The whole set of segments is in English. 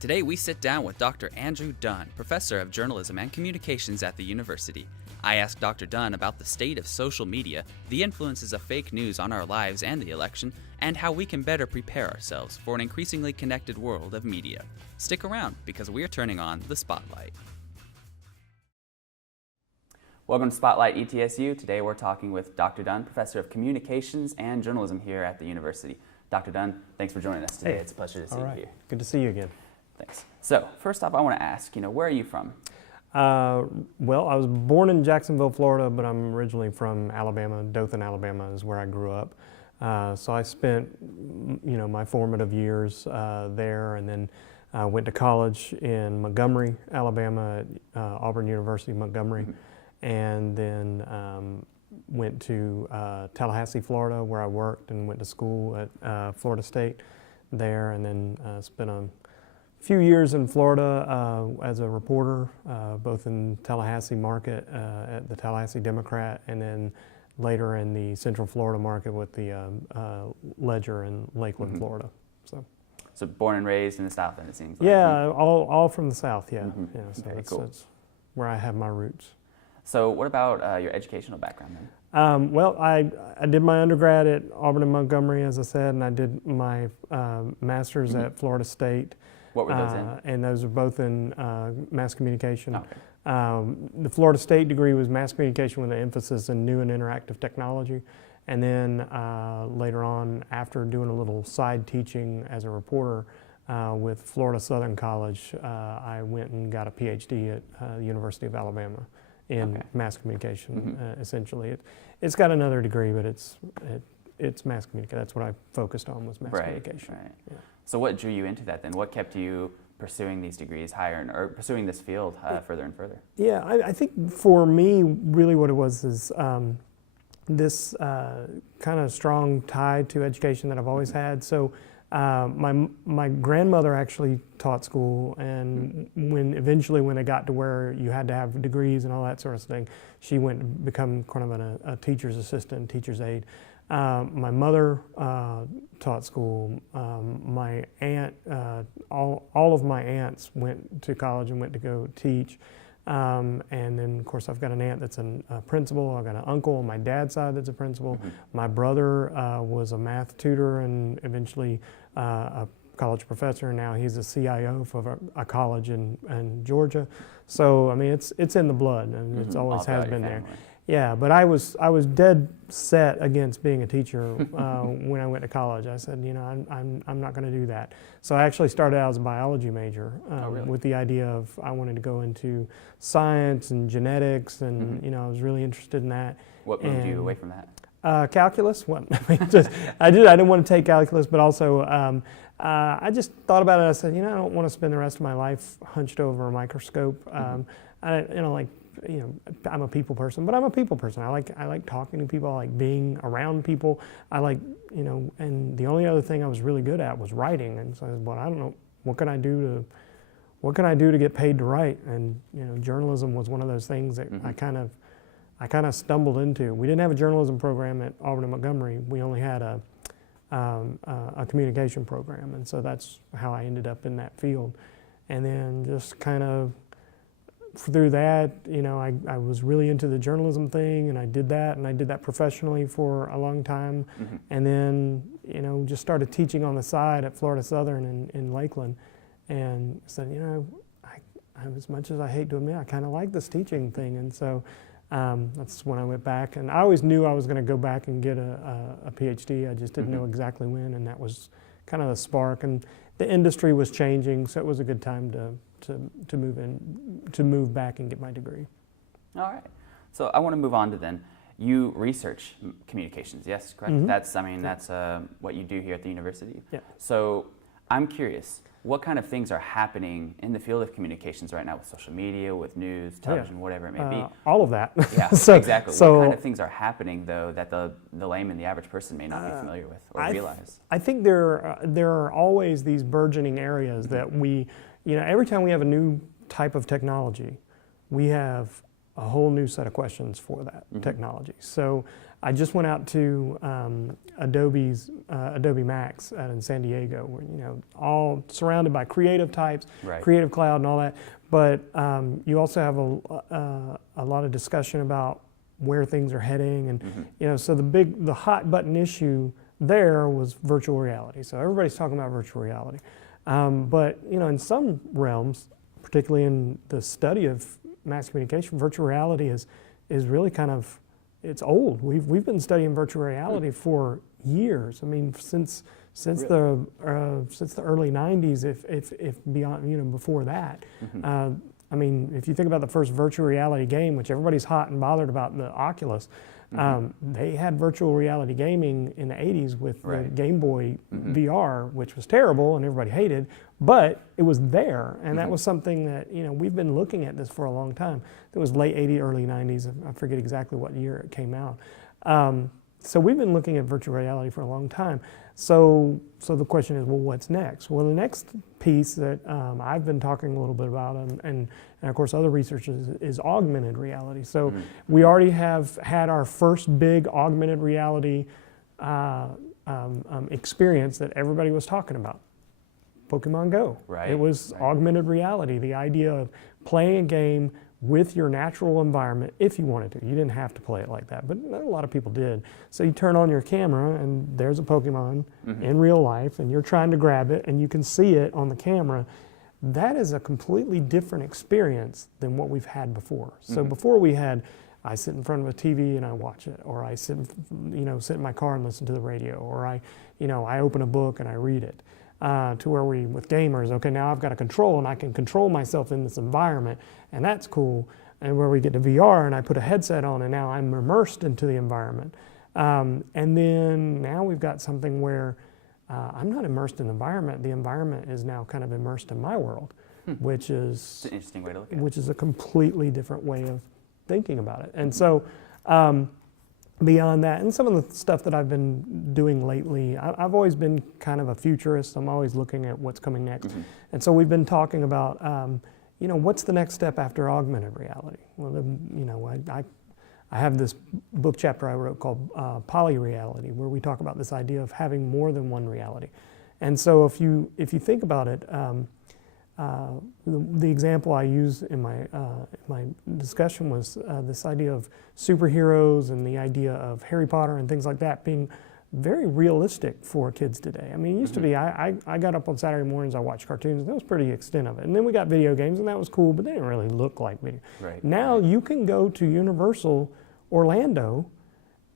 Today we sit down with Dr. Andrew Dunn, Professor of Journalism and Communications at the university. I asked Dr. Dunn about the state of social media, the influences of fake news on our lives and the election, and how we can better prepare ourselves for an increasingly connected world of media. Stick around, because we're turning on the spotlight. Welcome to Spotlight ETSU. Today we're talking with Dr. Dunn, Professor of Communications and Journalism here at the university. Dr. Dunn, thanks for joining us today. Hey. It's a pleasure to see you here. Good to see you again. Thanks. So, first off, I want to ask, where are you from? Well, I was born in Jacksonville, Florida, but I'm originally from Alabama. Dothan, Alabama is where I grew up. So I spent, my formative years there, and then went to college in Montgomery, Alabama, at Auburn University, Montgomery, and then went to Tallahassee, Florida, where I worked and went to school at Florida State there, and then spent a few years in Florida as a reporter, both in Tallahassee market at the Tallahassee Democrat, and then later in the Central Florida market with the Ledger in Lakeland, Florida. So born and raised in the South, then it seems like. Yeah, all from the South. Yeah, so Very cool. That's where I have my roots. So what about your educational background then? Well, I did my undergrad at Auburn and Montgomery, as I said, and I did my master's at Florida State. What were those in? And those are both in mass communication. Okay. The Florida State degree was mass communication with an emphasis in new and interactive technology. And then later on, after doing a little side teaching as a reporter with Florida Southern College, I went and got a PhD at the University of Alabama in mass communication, essentially. It's got another degree, but it's mass communication. That's what I focused on, was mass communication. Right. Yeah. So what drew you into that then? What kept you pursuing these degrees higher, or pursuing this field further and further? Yeah, I think for me, really what it was is this kind of strong tie to education that I've always had. So my grandmother actually taught school, and eventually when it got to where you had to have degrees and all that sort of thing, she went to become kind of a teacher's assistant, teacher's aide. My mother taught school. My aunt, all of my aunts went to college and went to go teach. And then, of course, I've got an aunt that's a principal. I've got an uncle on my dad's side that's a principal. My brother was a math tutor and eventually a college professor. Now he's a CIO for a college in Georgia. So, I mean, it's in the blood, and it's always has been there. Yeah, but I was dead set against being a teacher when I went to college. I said, I'm not going to do that. So I actually started out as a biology major with the idea of I wanted to go into science and genetics, and I was really interested in that. What moved you away from that? Calculus. What? I didn't want to take calculus, but also I just thought about it. I said, I don't want to spend the rest of my life hunched over a microscope. I'm a people person, but I'm a people person. I like talking to people. I like being around people. I like, and the only other thing I was really good at was writing. And so I said, well, I don't know, what can I do to get paid to write? And, journalism was one of those things that I kind of stumbled into. We didn't have a journalism program at Auburn and Montgomery. We only had a communication program. And so that's how I ended up in that field. And then just kind of, through that, I was really into the journalism thing, and I did that professionally for a long time. And then, just started teaching on the side at Florida Southern in Lakeland, and said, as much as I hate to admit, I kind of like this teaching thing. And so that's when I went back, and I always knew I was going to go back and get a PhD. I just didn't know exactly when, and that was kind of the spark. And the industry was changing, so it was a good time to move back and get my degree. All right. So I want to move on to then. You research communications, yes, correct? That's what you do here at the university. Yeah. So I'm curious, what kind of things are happening in the field of communications right now with social media, with news, television, whatever it may be? All of that. Yeah, exactly. What kind of things are happening, though, that the layman, the average person may not be familiar with or realize? I think there are always these burgeoning areas that we, every time we have a new type of technology, we have a whole new set of questions for that technology. So I just went out to Adobe's Adobe Max out in San Diego, where, you know, all surrounded by creative types, Creative Cloud and all that. But you also have a lot of discussion about where things are heading, and you know, so the hot button issue there was virtual reality. So everybody's talking about virtual reality, but you know, in some realms, particularly in the study of mass communication, virtual reality is really kind of, it's old. We've been studying virtual reality for years. I mean, since the early '90s, if beyond, you know, before that. I mean, if you think about the first virtual reality game, which everybody's hot and bothered about, the Oculus, they had virtual reality gaming in the '80s with the Game Boy VR, which was terrible and everybody hated, but it was there, and that was something that, you know, we've been looking at this for a long time. It was late '80s, early '90s. I forget exactly what year it came out. So we've been looking at virtual reality for a long time. So the question is, well, what's next? Well, the next piece that I've been talking a little bit about, and of course other researchers, is augmented reality. So we already have had our first big augmented reality experience that everybody was talking about. Pokemon Go. It was augmented reality, the idea of playing a game with your natural environment if you wanted to. You didn't have to play it like that, but a lot of people did. So you turn on your camera and there's a Pokemon in real life, and you're trying to grab it and you can see it on the camera. That is a completely different experience than what we've had before. So before we had, I sit in front of a TV and I watch it, or I sit in my car and listen to the radio, or I open a book and I read it. To where with gamers, okay, now I've got a control and I can control myself in this environment, and that's cool. And where we get to VR and I put a headset on and now I'm immersed into the environment. And then now we've got something where I'm not immersed in the environment is now kind of immersed in my world, which is an interesting way to look at it. Which is a completely different way of thinking about it. And so beyond that, and some of the stuff that I've been doing lately, I've always been kind of a futurist. I'm always looking at what's coming next. And so we've been talking about, what's the next step after augmented reality? Well, I have this book chapter I wrote called Polyreality, where we talk about this idea of having more than one reality. And so if you think about it, the example I use in my discussion was this idea of superheroes and the idea of Harry Potter and things like that being very realistic for kids today. I mean, it used to be, I got up on Saturday mornings, I watched cartoons, and that was pretty the extent of it. And then we got video games, and that was cool, but they didn't really look like video. Now you can go to Universal Orlando,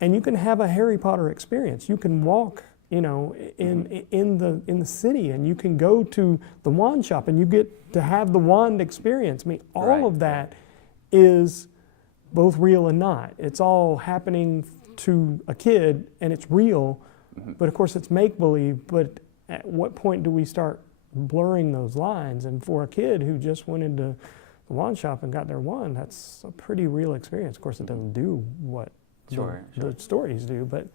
and you can have a Harry Potter experience. You can walk, in the city, and you can go to the wand shop and you get to have the wand experience. I mean, all of that is both real and not. It's all happening to a kid and it's real, but of course it's make-believe. But at what point do we start blurring those lines? And for a kid who just went into the wand shop and got their wand, that's a pretty real experience. Of course, it doesn't do what the stories do, but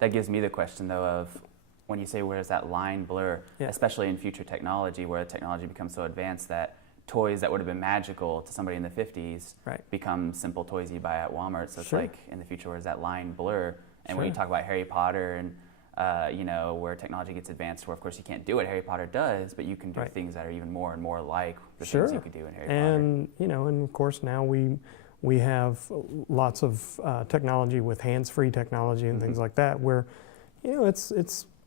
that gives me the question, though, of when you say where does that line blur, especially in future technology, where technology becomes so advanced that toys that would have been magical to somebody in the 50s become simple toys you buy at Walmart. So it's like, in the future, where does that line blur? And when you talk about Harry Potter and, where technology gets advanced, where, of course, you can't do what Harry Potter does, but you can do things that are even more and more like the things you could do in Harry Potter. And of course, now we have lots of technology with hands-free technology and things like that, where,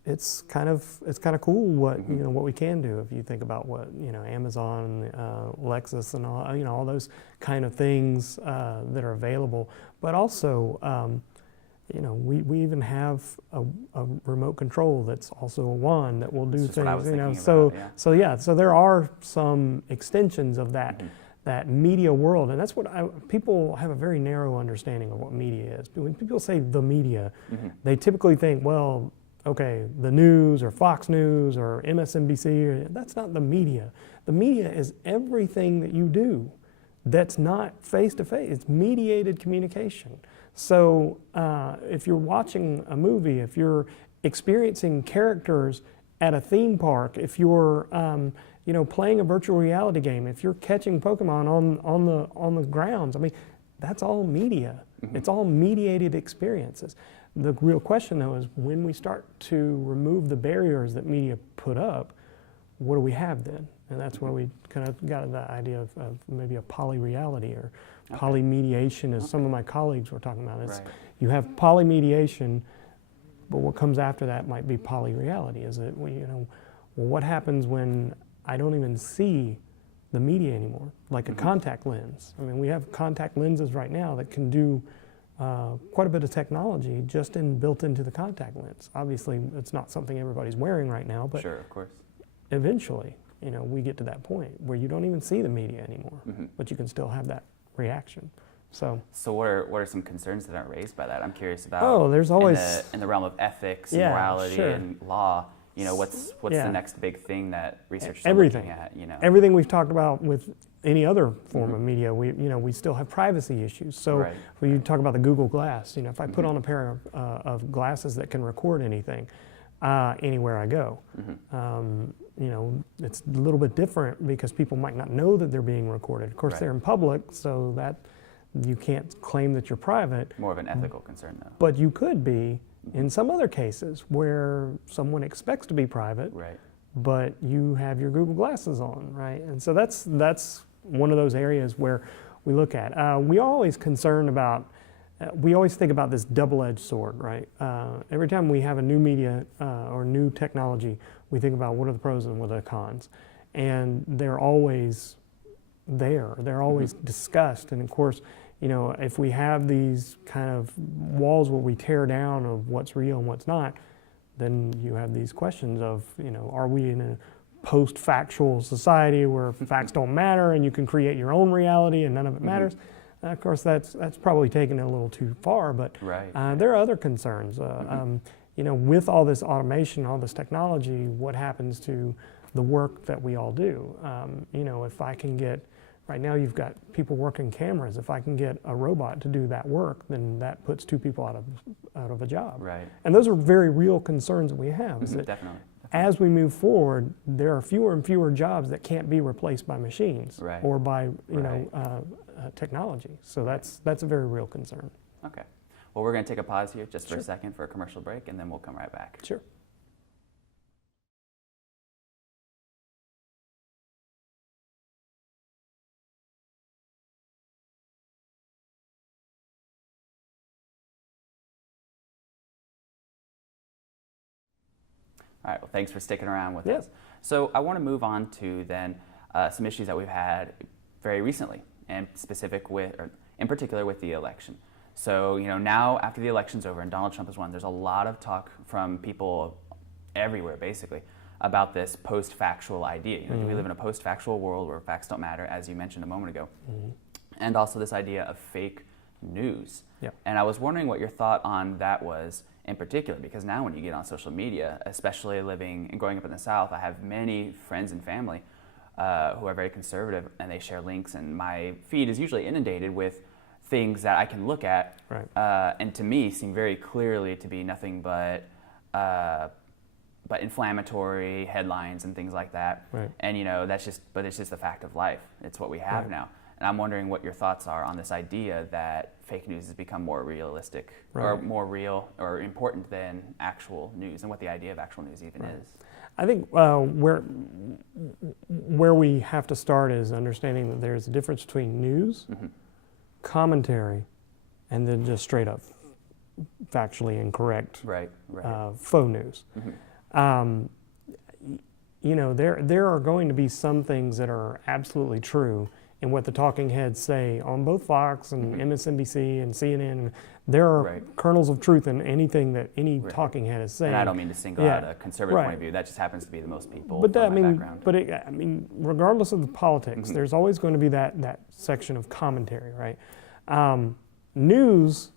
it's kind of cool what what we can do if you think about what Amazon, Lexus, and all those kind of things that are available. But also, we even have a remote control that's also a wand that will do things. So there are some extensions of that. That media world, and that's what people have a very narrow understanding of what media is. When people say the media, they typically think, well, okay, the news or Fox News or MSNBC, that's not the media. The media is everything that you do that's not face-to-face. It's mediated communication. So if you're watching a movie, if you're experiencing characters at a theme park, if you're playing a virtual reality game, if you're catching Pokemon on the grounds, I mean, that's all media. It's all mediated experiences. The real question, though, is when we start to remove the barriers that media put up, what do we have then? And that's where we kind of got the idea of maybe a poly-reality or polymediation, as some of my colleagues were talking about. It's, you have polymediation, but what comes after that might be poly-reality. Is it, well, what happens when I don't even see the media anymore, like a contact lens? I mean, we have contact lenses right now that can do quite a bit of technology just built into the contact lens. Obviously, it's not something everybody's wearing right now, but sure, of course. Eventually, we get to that point where you don't even see the media anymore, but you can still have that reaction. So what are some concerns that aren't raised by that? I'm curious about. Oh, there's always in the realm of ethics, and morality, and law. What's Yeah. the next big thing that researchers Everything. are looking at? Everything we've talked about with any other form of media, we still have privacy issues. So when you talk about the Google Glass, if I put on a pair of glasses that can record anything anywhere I go, it's a little bit different because people might not know that they're being recorded. Of course, they're in public, so that you can't claim that you're private. More of an ethical concern, though. But you could be in some other cases where someone expects to be private, but you have your Google glasses on, right? And so that's one of those areas where we look at. We always concerned about, we always think about this double-edged sword, right? Every time we have a new media or new technology, we think about what are the pros and what are the cons. And they're always there. They're always discussed. And of course, if we have these kind of walls where we tear down of what's real and what's not, then you have these questions of, are we in a post-factual society where facts don't matter and you can create your own reality and none of it matters? Of course, that's probably taken it a little too far, but there are other concerns. With all this automation, all this technology, what happens to the work that we all do? If I can get, right now you've got people working cameras. If I can get a robot to do that work, then that puts two people out of a job. And those are very real concerns that we have. Is that Definitely. as we move forward, there are fewer and fewer jobs that can't be replaced by machines or by technology. So that's a very real concern. Okay. Well, we're going to take a pause here just for a second for a commercial break, and then we'll come right back. Sure. All right, well, thanks for sticking around with us. So I want to move on to then some issues that we've had very recently, and in particular with the election. So, now after the election's over and Donald Trump has won, there's a lot of talk from people everywhere, basically, about this post-factual idea. Do we live in a post-factual world where facts don't matter, as you mentioned a moment ago? And also this idea of fake news. And I was wondering what your thought on that was in particular, because now when you get on social media, especially living and growing up in the South, I have many friends and family who are very conservative, and they share links, and my feed is usually inundated with things that I can look at, and to me seem very clearly to be nothing but inflammatory headlines and things like that. And but it's just the fact of life. It's what we have now. And I'm wondering what your thoughts are on this idea that fake news has become more realistic or more real or important than actual news, and what the idea of actual news even is. I think where we have to start is understanding that there's a difference between news, commentary, and then just straight up factually incorrect faux news. There are going to be some things that are absolutely true in what the talking heads say on both Fox and MSNBC and CNN. There are kernels of truth in anything that any talking head is saying. And I don't mean to single out a conservative point of view. That just happens to be the most people from my background. But regardless of the politics, there's always going to be that section of commentary, right? News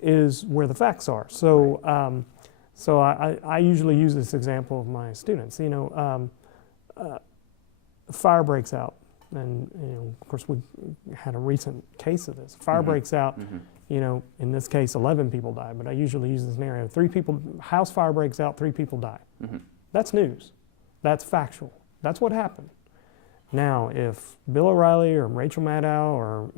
is where the facts are. So, I usually use this example of my students. Fire breaks out. And of course, we had a recent case of this. Fire breaks out. In this case, 11 people die. But I usually use this scenario: house fire breaks out, 3 people die. That's news. That's factual. That's what happened. Now, if Bill O'Reilly or Rachel Maddow or,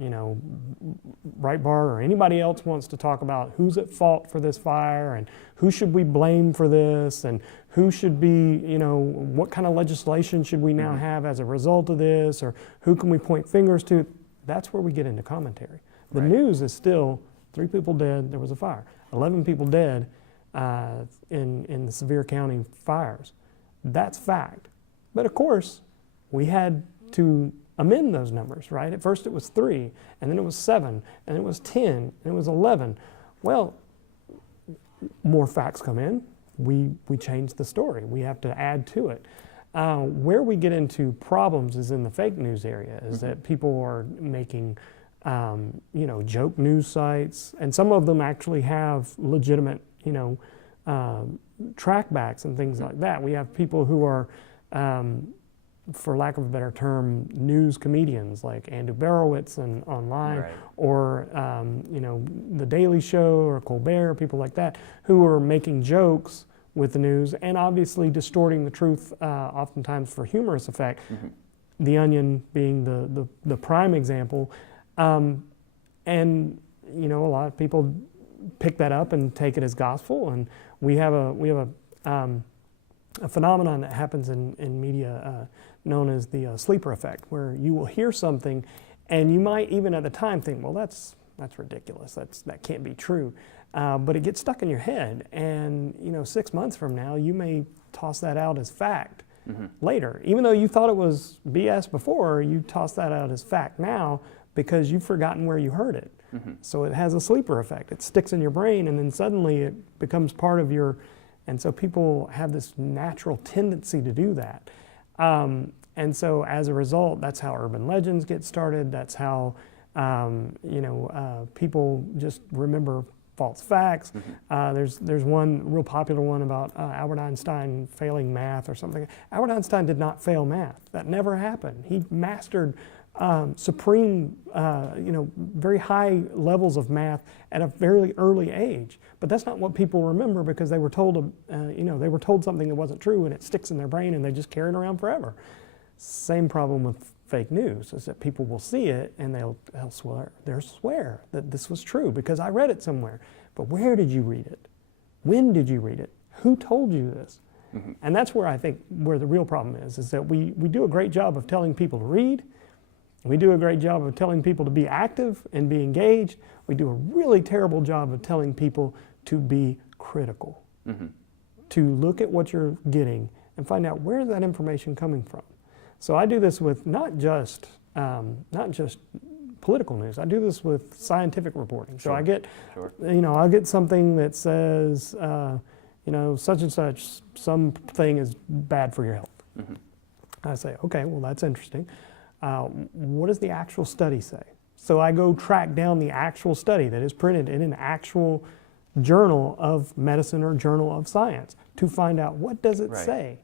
Breitbart or anybody else wants to talk about who's at fault for this fire and who should we blame for this and who should be, what kind of legislation should we now have as a result of this, or who can we point fingers to, that's where we get into commentary. The news is still 3 people dead, there was a fire. 11 people dead in the Sevier County fires. That's fact. But of course, we had to amend those numbers, right? At first it was 3, and then it was 7, and it was 10, and it was 11. Well, more facts come in. We change the story. We have to add to it. Where we get into problems is in the fake news area, is that people are making, joke news sites, and some of them actually have legitimate, trackbacks and things like that. We have people who are, for lack of a better term, news comedians like Andrew Barowitz and online, or The Daily Show or Colbert, people like that, who are making jokes with the news and obviously distorting the truth, oftentimes for humorous effect. The Onion being the prime example, and a lot of people pick that up and take it as gospel. And we have a phenomenon that happens in media known as the sleeper effect, where you will hear something and you might even at the time think, well, that's ridiculous, that can't be true, but it gets stuck in your head, and 6 months from now you may toss that out as fact. Later, even though you thought it was BS before, you toss that out as fact now because you've forgotten where you heard it. So it has a sleeper effect. It sticks in your brain, and then suddenly it becomes part of your. And so people have this natural tendency to do that. And so as a result, that's how urban legends get started. That's how, people just remember false facts. There's one real popular one about Albert Einstein failing math or something. Albert Einstein did not fail math. That never happened. He mastered supreme, very high levels of math at a very early age. But that's not what people remember, because they were told, they were told something that wasn't true, and it sticks in their brain, and they just carry it around forever. Same problem with fake news, is that people will see it and they'll swear that this was true because I read it somewhere. But where did you read it? When did you read it? Who told you this? And that's where I think where the real problem is that we do a great job of telling people to read. We do a great job of telling people to be active and be engaged. We do a really terrible job of telling people to be critical, to look at what you're getting and find out where is that information coming from. So I do this with not just political news. I do this with scientific reporting. So I get, I'll get something that says, such and such, something is bad for your health. I say, okay, well, that's interesting. What does the actual study say? So I go track down the actual study that is printed in an actual journal of medicine or journal of science to find out what does it say.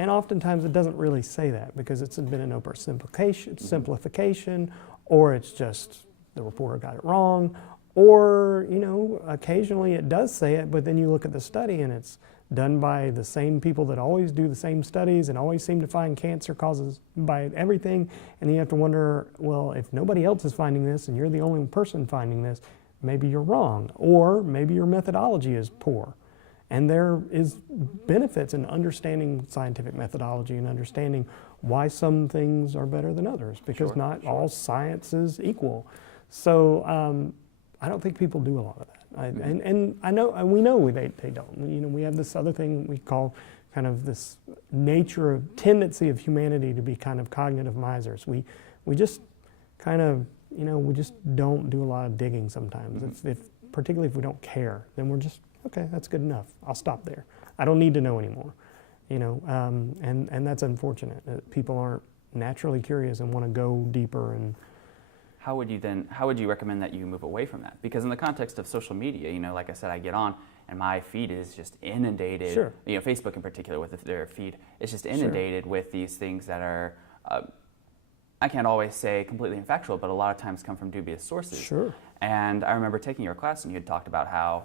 And oftentimes it doesn't really say that because it's been an oversimplification, or it's just the reporter got it wrong, or occasionally it does say it, but then you look at the study and it's done by the same people that always do the same studies and always seem to find cancer causes by everything, and you have to wonder, well, if nobody else is finding this and you're the only person finding this, maybe you're wrong, or maybe your methodology is poor. And there is benefits in understanding scientific methodology and understanding why some things are better than others, because not all science is equal. So I don't think people do a lot of that. And I know, and we know they don't. We have this other thing we call kind of this nature of tendency of humanity to be kind of cognitive misers. We just kind of, we just don't do a lot of digging sometimes. Particularly if we don't care, then we're just, okay, that's good enough. I'll stop there. I don't need to know anymore, and that's unfortunate. People aren't naturally curious and want to go deeper. And how would you recommend that you move away from that? Because in the context of social media, like I said, I get on and my feed is just inundated. Facebook in particular with their feed, it's just inundated with these things that are, I can't always say completely factual, but a lot of times come from dubious sources. And I remember taking your class and you had talked about how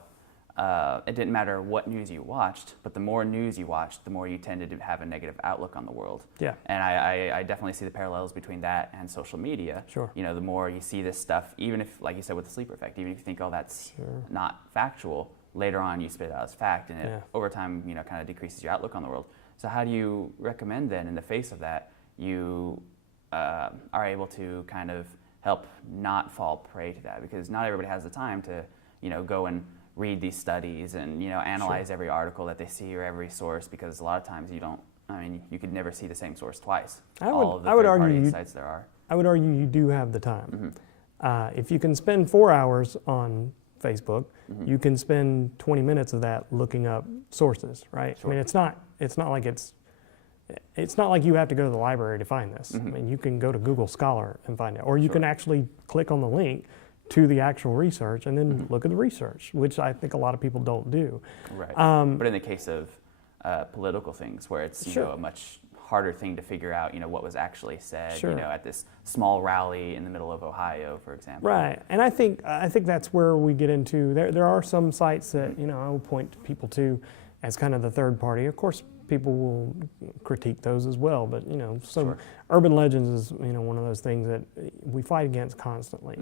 it didn't matter what news you watched, but the more news you watched, the more you tended to have a negative outlook on the world. Yeah. And I definitely see the parallels between that and social media. Sure. You know, the more you see this stuff, even if, like you said, with the sleeper effect, even if you think, oh, that's not factual, later on you spit it out as fact, and it, over time, you know, kind of decreases your outlook on the world. So how do you recommend then, in the face of that, you are able to kind of help not fall prey to that? Because not everybody has the time to, you know, go and read these studies and, you know, analyze every article that they see or every source, because a lot of times you don't, I mean, you could never see the same source twice. I would argue sites there are. I would argue you do have the time. If you can spend 4 hours on Facebook, you can spend 20 minutes of that looking up sources, right? Sure. I mean, it's not like you have to go to the library to find this. I mean, you can go to Google Scholar and find it, or you can actually click on the link to the actual research and then look at the research, which I think a lot of people don't do. Right. But in the case of political things, where it's you know, a much harder thing to figure out, you know, what was actually said, you know, at this small rally in the middle of Ohio, for example. Right, and I think that's where we get into. There are some sites that, you know, I will point people to as kind of the third party. Of course, people will critique those as well, but, you know, some urban legends is, you know, one of those things that we fight against constantly.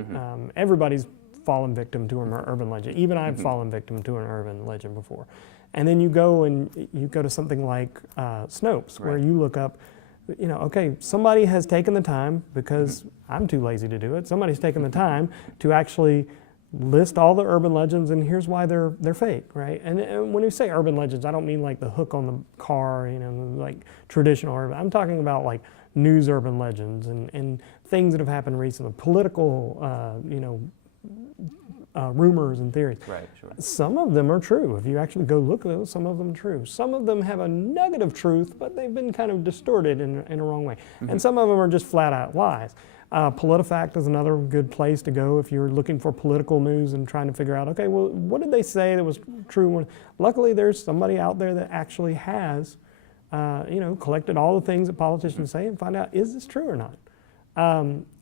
Everybody's fallen victim to an urban legend. Even I've fallen victim to an urban legend before. And then you go to something like Snopes, where you look up, you know, okay, somebody has taken the time, because I'm too lazy to do it, somebody's taken the time to actually list all the urban legends, and here's why they're fake, right? And when you say urban legends, I don't mean like the hook on the car, you know, like traditional urban. I'm talking about like news urban legends and things that have happened recently, political, you know, rumors and theories. Right, sure. Some of them are true. If you actually go look at those, some of them are true. Some of them have a nugget of truth, but they've been kind of distorted in a wrong way. And some of them are just flat out lies. PolitiFact is another good place to go if you're looking for political news and trying to figure out, okay, well, what did they say that was true? Luckily, there's somebody out there that actually has, you know, collected all the things that politicians say and find out, is this true or not?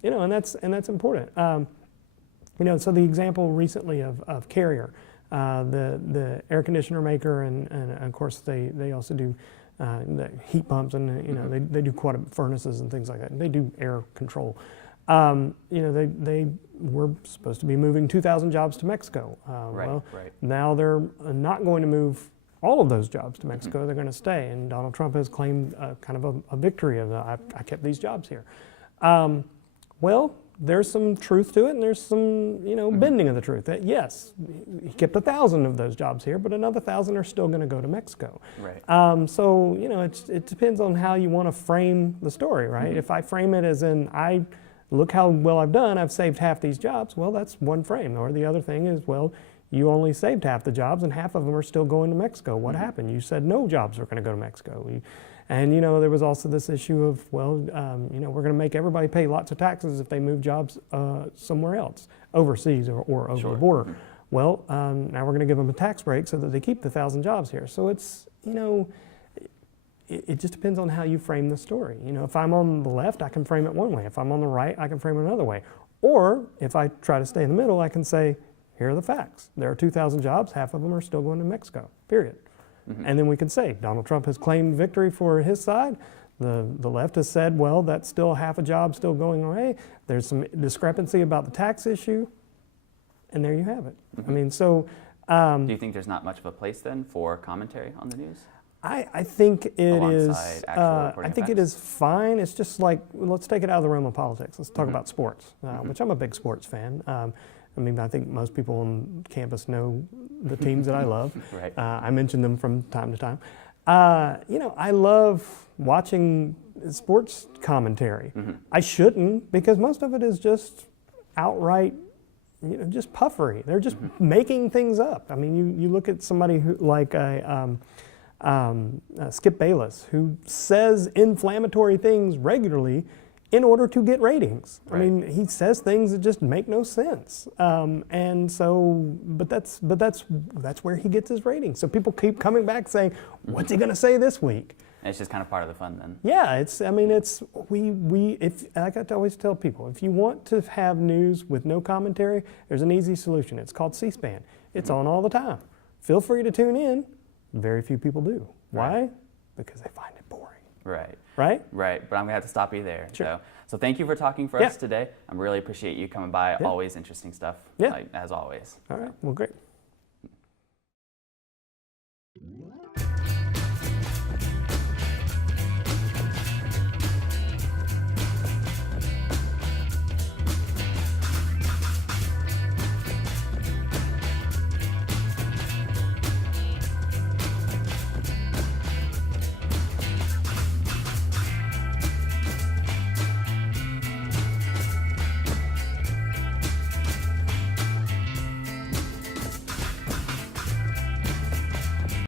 You know, and that's important. You know, so the example recently of Carrier, the air conditioner maker, and of course they also do the heat pumps, and you know they do quite furnaces and things like that. And they do air control. You know, they were supposed to be moving 2,000 jobs to Mexico. Now they're not going to move all of those jobs to Mexico. They're going to stay, and Donald Trump has claimed kind of a victory of I kept these jobs here. Well, there's some truth to it, and there's some, you know, bending of the truth. That yes, he kept 1,000 of those jobs here, but another 1,000 are still going to go to Mexico. Right. So you know, it depends on how you want to frame the story, right? If I frame it as in look how well I've done, I've saved half these jobs. Well, that's one frame. Or the other thing is, well, you only saved half the jobs, and half of them are still going to Mexico. What happened? You said no jobs are going to go to Mexico. And you know, there was also this issue of, well, you know, we're going to make everybody pay lots of taxes if they move jobs somewhere else, overseas or over the border. Well, now we're going to give them a tax break so that they keep the 1,000 jobs here. So it's, you know, it just depends on how you frame the story. You know, if I'm on the left, I can frame it one way. If I'm on the right, I can frame it another way. Or if I try to stay in the middle, I can say, here are the facts. There are 2,000 jobs, half of them are still going to Mexico, period. And then we can say, Donald Trump has claimed victory for his side. The left has said, well, that's still half a job still going away. There's some discrepancy about the tax issue, and there you have it. I mean, so... do you think there's not much of a place then for commentary on the news? I think it is. I think it is fine. It's just like, let's take it out of the realm of politics. Let's talk about sports, which I'm a big sports fan. I mean, I think most people on campus know the teams that I love. Right. I mention them from time to time. You know, I love watching sports commentary. I shouldn't, because most of it is just outright, you know, just puffery. They're just making things up. I mean, you look at somebody who, like Skip Bayless, who says inflammatory things regularly in order to get ratings. Right. I mean, he says things that just make no sense, and so, but that's where he gets his ratings. So people keep coming back saying, "What's he going to say this week?" And it's just kind of part of the fun then. Yeah, I mean, if like I always tell people, if you want to have news with no commentary, there's an easy solution. It's called C-SPAN. It's on all the time. feel free to tune in. Very few people do. Why? Because they find it boring. Right. Right? Right. But I'm going to have to stop you there. Sure. So thank you for talking for us today. I really appreciate you coming by. Always interesting stuff, as always. All right. Well, great.